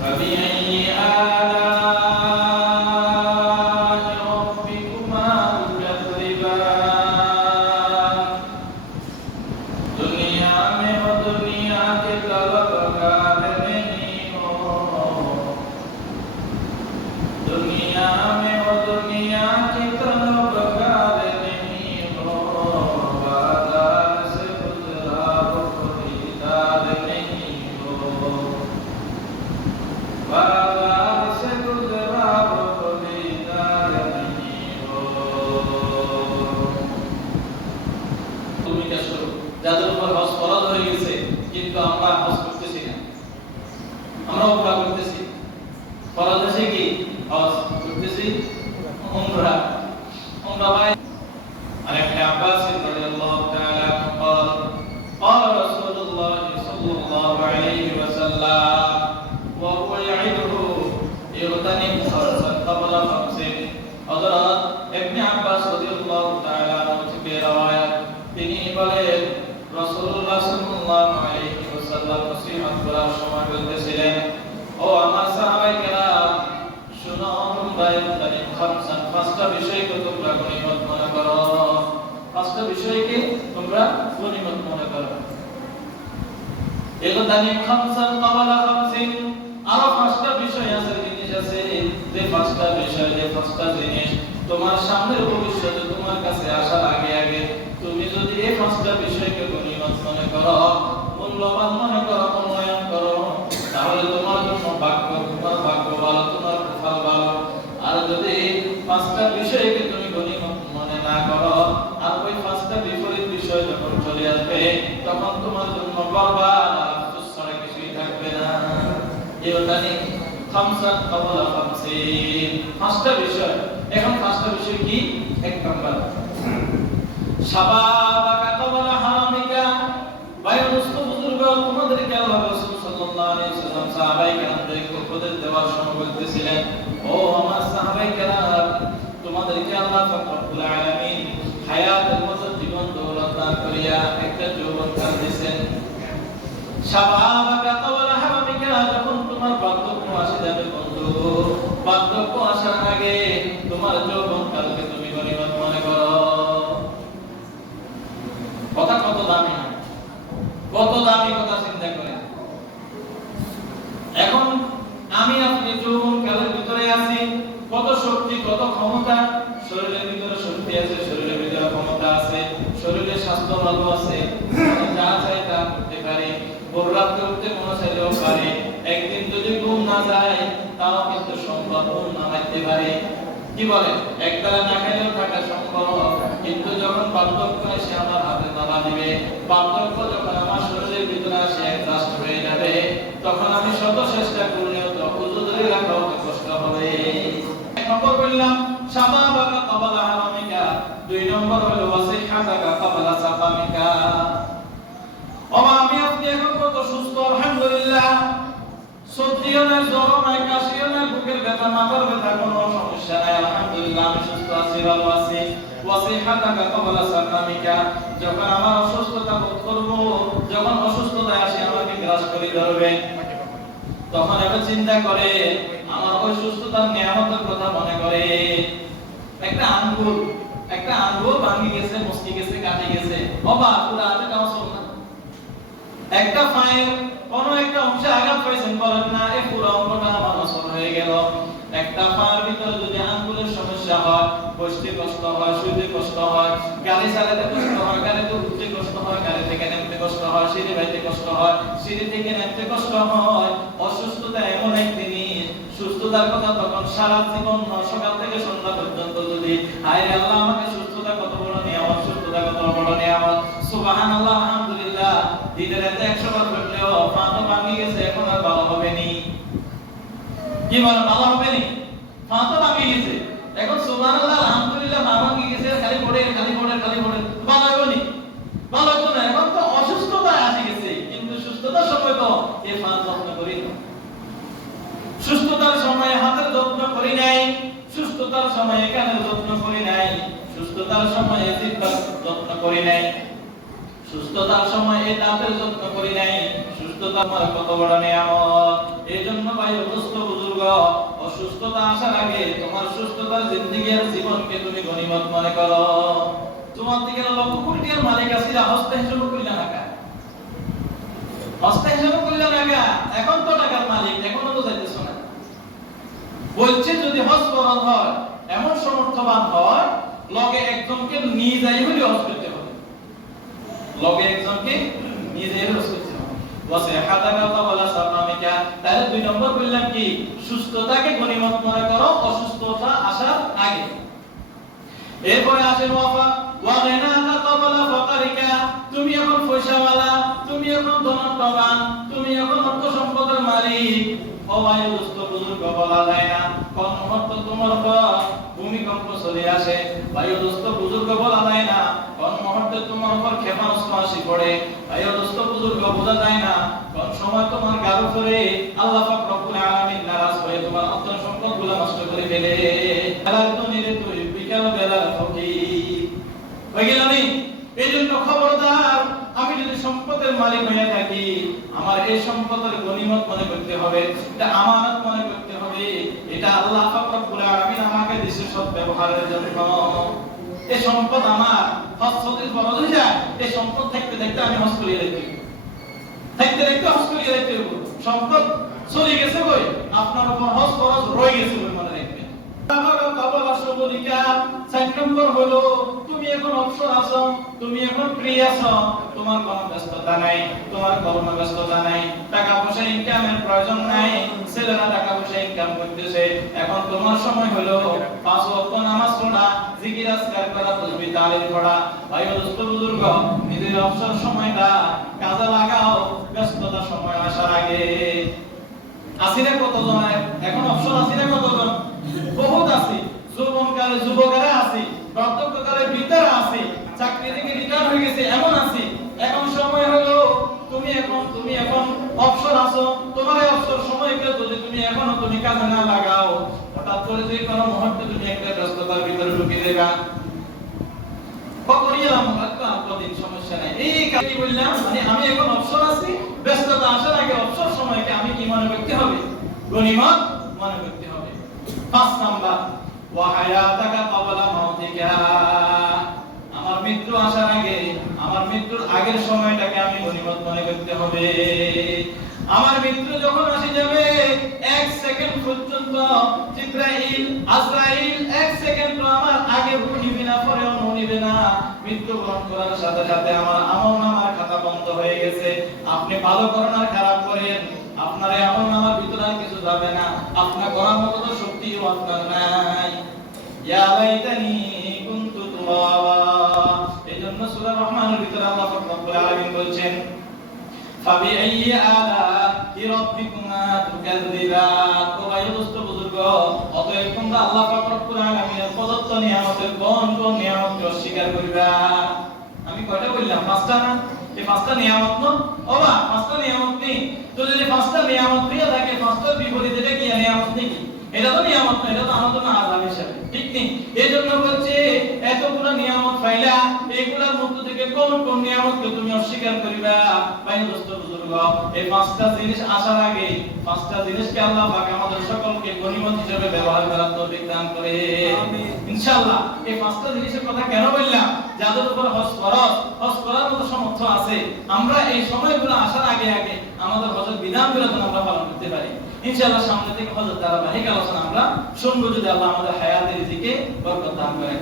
فبأي آلاء ربكما تكذبان दुनिया में और दुनिया के तलबगार नहीं हो दुनिया में और दुनिया के तलबगार नहीं हो बाजार से गुजरा हो खरीदार नहीं हो बाजार से गुजरा हो खरीदार नहीं हो তুমি কে শুরু যাদের উপর হজ ফরজ হয়ে গেছে কিন্তু আমরা হজ করতেছি না আমরা উমরা করতেছি ফরজ আছে কি হজ করতেছি উমরা ভাই আর ইবনে আব্বাস রাদিয়াল্লাহু তাআলা قال قال رسول الله صلى الله عليه وسلم وهو يعده يغتنم خمسا قبل خمس حضرت ইবনে আব্বাস রাদিয়াল্লাহু তাআলা থেকে রওয়ায়াত তিনি বলেন রাসূলুল্লাহ সাল্লাল্লাহু আলাইহি ওয়াসাল্লাম নসিহত করার সময় বলতেছিলেন ও আমার সাহাবায়ে কেরাম শুনো তোমরা ইবতানি খামসান পাঁচটা বিষয়কে তোমরা গনিমত মনে করো পাঁচটা বিষয়কে তোমরা গনিমত মনে করো ইবতানি খামসান ক্বাবলা খামসিন আর পাঁচটা বিষয় আছে জিনিস আছে যে পাঁচটা বিষয় যে পাঁচটা জিনিস তোমার সামনের ভবিষ্যতে তোমার কাছে আসার আগে আগে তুমি যদি এই পাঁচটা বিষয়কে গনিমত মনে করো মূল্যবান মনে করো মূল্যায়ন করো তাহলে তোমার জন্য ভাগ্য ভালো তোমার ফল ভালো আর যদি পাঁচটা বিষয়কে তুমি গনিমত মনে না করো আর ওই পাঁচটা বিপরীত বিষয় যখন চলে আসবে তখন তোমার জন্য বরবাদ আর আফসোস ছাড়া কিছুই থাকবে না ইবতানি খামসান ক্বাবলা খামসিন পাঁচটা বিষয় এখন পাঁচটা বিষয় কি এক নাম্বার শাবাবাকা ক্বাবলা হারামিকা বয়স্ক বুজুর্গ তোমাদেরকে আল্লাহ রাসূল সাল্লাল্লাহু আলাইহি ওয়াসাল্লাম সাহাবায়ে কেরামদেরকে উপদেশ দেওয়ার সময় বলতেছিলেন ও আমার সাহাবায়ে কেরাম তোমাদেরকে আল্লাহ পাক রব্বুল আলামিন হায়াতের মতো জীবন দৌলত দান করিয়া একটা যৌবনকাল দিয়েছেন শাবাবাকা ক্বাবলা হারামিকা যখন তোমার বার্ধক্য আসে যাবে বন্ধু বার্ধক্য আসার আগে তোমার যৌবনকালকে তুমি গনিমত মনে করো কথা কত দামি কথা চিন্তা করেন এখন আমি আপনি যৌবনকালের ভিতরে আছি কত শক্তি কত ক্ষমতা শরীরের ভিতরে শক্তি আছে শরীরের ভিতরে ক্ষমতা আছে শরীরে স্বাস্থ্য ভালো আছে যা চাই তা করতে পারে ভোর রাতে উঠতে মনে চাইলেও পারে একদিন যদি ঘুম না যায় তাও কিন্তু সম্ভব ঘুম নামাইতে পারে কি বলে একবেলা না খেলেও থাকা সম্ভব কিন্তু যখন বার্ধক্য এসে আমার হাতে তালা দিবে বার্ধক্য যখন আমার শরীরের ভিতরে আসে একজাস্ট হয়ে যাবে তখন আমি শত চেষ্টা করলেও তো হুজুরে রাখাও তো কষ্ট হবে এক নম্বর বললাম শাবাবাকা ক্বাবলা হারামিকা দুই নম্বর হলো ওয়াসিহাতাকা ক্বাবলা সাকামিকা আমি আপনি এখন কত সুস্থ আলহামদুলিল্লাহ সর্দিও নাই জ্বর নাই কাশিও নাই বুকের ব্যথা মাথার ব্যথা কোনো সমস্যা নাই আলহামদুলিল্লাহ আমি সুস্থ আছি ভালো আছি ওয়াসিহাতাকা ক্বাবলা সাকামিকা যখন আমার অসুস্থতা বোধ করব যখন অসুস্থতা আসে আমাকে গ্রাস করে ধরবে তখন আমি চিন্তা করে আমার ওই সুস্থতার নিয়ামতের কথা মনে করে একটা আঙ্গুর ভাঙি গেছে মুচকি গেছে কাটি গেছে বাবা পুরো আছে কাউসল না একটা ফাইল কোন একটা অংশে আঘাত পাইছেন বলেন না এই পুরো অঙ্গটা আমার নষ্ট হয়ে গেল একটা ফার ভিতরে যদি আঙ্গুলের সমস্যা হয় বসতে কষ্ট হয় শুইতে কষ্ট হয় গাড়ি চালাতে কষ্ট হয় গাড়িতে উঠতে কষ্ট হয় গাড়ি থেকে নামতে কষ্ট হয় সিঁড়ি বাইতে কষ্ট হয় সিঁড়ি থেকে নামতে কষ্ট হয় অসুস্থতা এমন এক জিনিস সুস্থতার কথা তখন সারা জীবন সকাল থেকে সন্ধ্যা পর্যন্ত যদি হায় আল্লাহ আমাকে সুস্থতা কত বড় নিয়ামত সুস্থতা কত বড় নিয়ামত সুবহানাল্লাহ আলহামদুলিল্লাহ দিনের রাতে 100 বার পড়লেও পা তো ভাঙি গেছে এখন আর ভালো হবে নি কি বলেন ভালো হবে নি পা তো ভাঙি গেছে এখন সুবহানাল্লাহ আলহামদুলিল্লাহ পা ভাঙি গেছে খালি পড়ে ভালো হবে নি ভালো তো না এখন তো অসুস্থতা আসে গেছে কিন্তু সুস্থতার সময় তো এই পা যত্ন করি না সুস্থতার সময় হাতের যত্ন করি নাই সুস্থতার সময় কানের যত্ন করি নাই সুস্থতার সময় জিহ্বার যত্ন করি নাই সুস্থতার সময় এই দাঁতের যত্ন করি নাই সুস্থতা আমার কত বড় নিয়ামত এইজন্য অসুস্থ বুজুর্গ, অসুস্থতা আসার আগে তোমার সুস্থতার জিন্দেগি আর জীবনকে তুমি গনিমত মনে করো। তোমার দিকে লক্ষ কোটি টাকার মালিক আছিলা, হস্তে হিসাব করিলা না, হস্তে হিসাব করিলা না, এখন তো টাকার মালিক, এখনো তো যাইতেছো না। বলছে যদি হজ ফরজ হয়, এমন সমর্থবান হয়, লগে একজনকে নিয়ে যাই হলে হজ করতে হবে, লগে একজনকে নিয়ে যাই হজ করতে হবে। ওয়াসিহাতাকা ক্বাবলা সাকামিকা, তাহলে 2 নম্বর বললাম কি, সুস্থতাকে গনিমত মনে করো অসুস্থতা আসার আগে। এরপরে আসে ওয়া গিনাকা ক্বাবলা ফাকারিকা, তুমি এখন পয়সাওয়ালা, তুমি এখন ধনবান, তুমি এখন অর্থ সম্পদের মালিক, অবায়ুস্ত বুজুর্গ বলা যায় না, কোন মুহূর্তে তোমার ভূমিকম্প চলে আসে, বায়ুদস্ত বুজুর্গ বলা যায় না, কোন মুহূর্তে তোমার উপর ক্ষেপণাস্ত্র আসি পড়ে, বায়ুদস্ত বুজুর্গ বোঝা যায় না, কোন সময় তোমার গার উপরে আল্লাহ পাক রব্বুল আলামিন নারাজ হয়ে তোমার অর্থ সম্পদগুলো নষ্ট করে ফেলে। বেলার তো নিরে তুই বিকাল বেলার ফকির হয়ে গেল নি। এইজন্য খবরদার, আমি যদি সম্পদের মালিক হয়ে থাকি, আমার এই সম্পদের গনিমত মনে করতে হবে, এটা আমানত মনে করতে হবে, এটা আল্লাহ পাক রব্বুল আলামিন আমাকে দিয়েছে সৎ ব্যবহারের জন্য। এই সম্পদ আমার হজ ফরজ হয়ে যায়, এই সম্পদ থাকতে থাকতে আমি হজ করিয়ে রাখি, থাকতে থাকতে হজ করিয়ে রাখতে হবে। সম্পদ চলে গেছে কই, আপনার উপর হজ ফরজ রয়ে গেছে কই, মনে রাখবেন। হলো তুমি এখন অবসর আছো, তুমি এখন ফ্রি আছো, তোমার কোনো ব্যস্ততা নাই, তোমার কর্ম ব্যস্ততা নাই, টাকা পয়সা ইনকামের প্রয়োজন নাই, ছেলেরা টাকা পয়সা ইনকাম করতেছে, এখন তোমার সময় হলো 5 ওয়াক্ত নামাজ পড়া, জিকির আজকার করা, তাসবিহ তাহলিল পড়া। ভাই ও দোস্ত বুজুর্গ, নিজের অবসর সময়টা কাজে লাগাও ব্যস্ততা সময় আসার আগে। আসিরে কতজন এখন অবসর, আসিরে কতজন? বহুত আছে। যৌবনকালে যুবকেরা আছে, বার্ধক্যকালে বৃদ্ধরা আছে, চাকরি থেকে রিটায়ার হয়ে গেছে এমন আছে। এখন সময় হলো তুমি এখন অবসর আছো, তোমার এই অবসর সময়কে যদি তুমি এখনো তুমি কাজে না লাগাও, হঠাৎ করে যে কোনো মুহূর্তে তুমি একটা ব্যস্ততার ভিতরে ঢুকে যাবে। করিলাম কতদিন সমস্যা নাই, এই কাজই বললাম, মানে আমি এখন অবসর আছি, ব্যস্ততা আসার আগে অবসর সময়কে আমি কি মনে করতে হবে? গনিমত মনে করতে হবে। 5 নাম্বার, ওয়া হায়াতাকা ক্বাবলা মাউতিকা, আমার মৃত্যু আসার আগে, আমার মৃত্যুর আগের সময়টাকে আমি গনিমত মনে করতে হবে। আমার মৃত্যু যখন আসে যাবে, 1 সেকেন্ড পর্যন্ত জিবরাইল আজরাইল 1 সেকেন্ড আমার আগে নিবে না, পরেও নিবে না। মৃত্যু বরণ করার সাথে সাথে আমার আমলনামার খাতা বন্ধ হয়ে গেছে। আপনি ভালো করেন আর খারাপ করেন, আপনার এই আমলনামার ভিতরে আর কিছু যাবে না, আপনার করার মতো তো শক্তিও আপনার নাই। ইয়া লাইতানি কুনতু তুরাবা, এইজন্য সূরা রহমানের ভিতরে আল্লাহ রব্বুল আলামিন বলছেন, ফাবিআইয়ি আলা'i রাব্বিকুমা তুকাযযিবান। ও ভাই দোস্ত বুজুর্গ, অতএব তোমরা আল্লাহ পাক রব্বুল আলামিনের প্রদত্ত নিয়ামতের কোন কোন নিয়ামতকে অস্বীকার করিবা? আমি কয়টা বললাম? 5টা না? এই 5টা নিয়ামত না? ও বা 5টা নিয়ামত নেই তো, যদি 5টা নিয়ামত দিয়ে থাকে, 5টার বিপরীত এটা কি নিয়ামত নাকি? এটা তো নিয়ামত না, এটা তো আমাদের না আযাব হিসাবে, ঠিক নেই? এইজন্য বলছে এতগুলো নিয়ামত পাইলা, এইগুলোর মধ্যে থেকে কোন কোন নিয়ামতকে তুমি অস্বীকার করিবা? ভাই দোস্ত বুজুর্গ, এই 5টা জিনিস আসার আগে, 5টা জিনিসকে আল্লাহ পাক আমাদের সকলকে গনিমত হিসেবে ব্যবহার করার তৌফিক দান করে, আমিন। ইনশাআল্লাহ এই 5টা জিনিসের কথা কেন বললাম? যাদের উপর হজ ফরজ, হজ করার মতো সামর্থ্য আছে, আমরা এই সময়গুলো আসার আগে আগে আমাদের হজের বিধানগুলো যেন আমরা পালন করতে পারি। ইনশাআল্লাহ সামনে থেকে হজের ধারাবাহিক আলোচনা আমরা শুনবো, যদি আল্লাহ আমাদের হায়াতের রিজিকে বরকত দান করেন।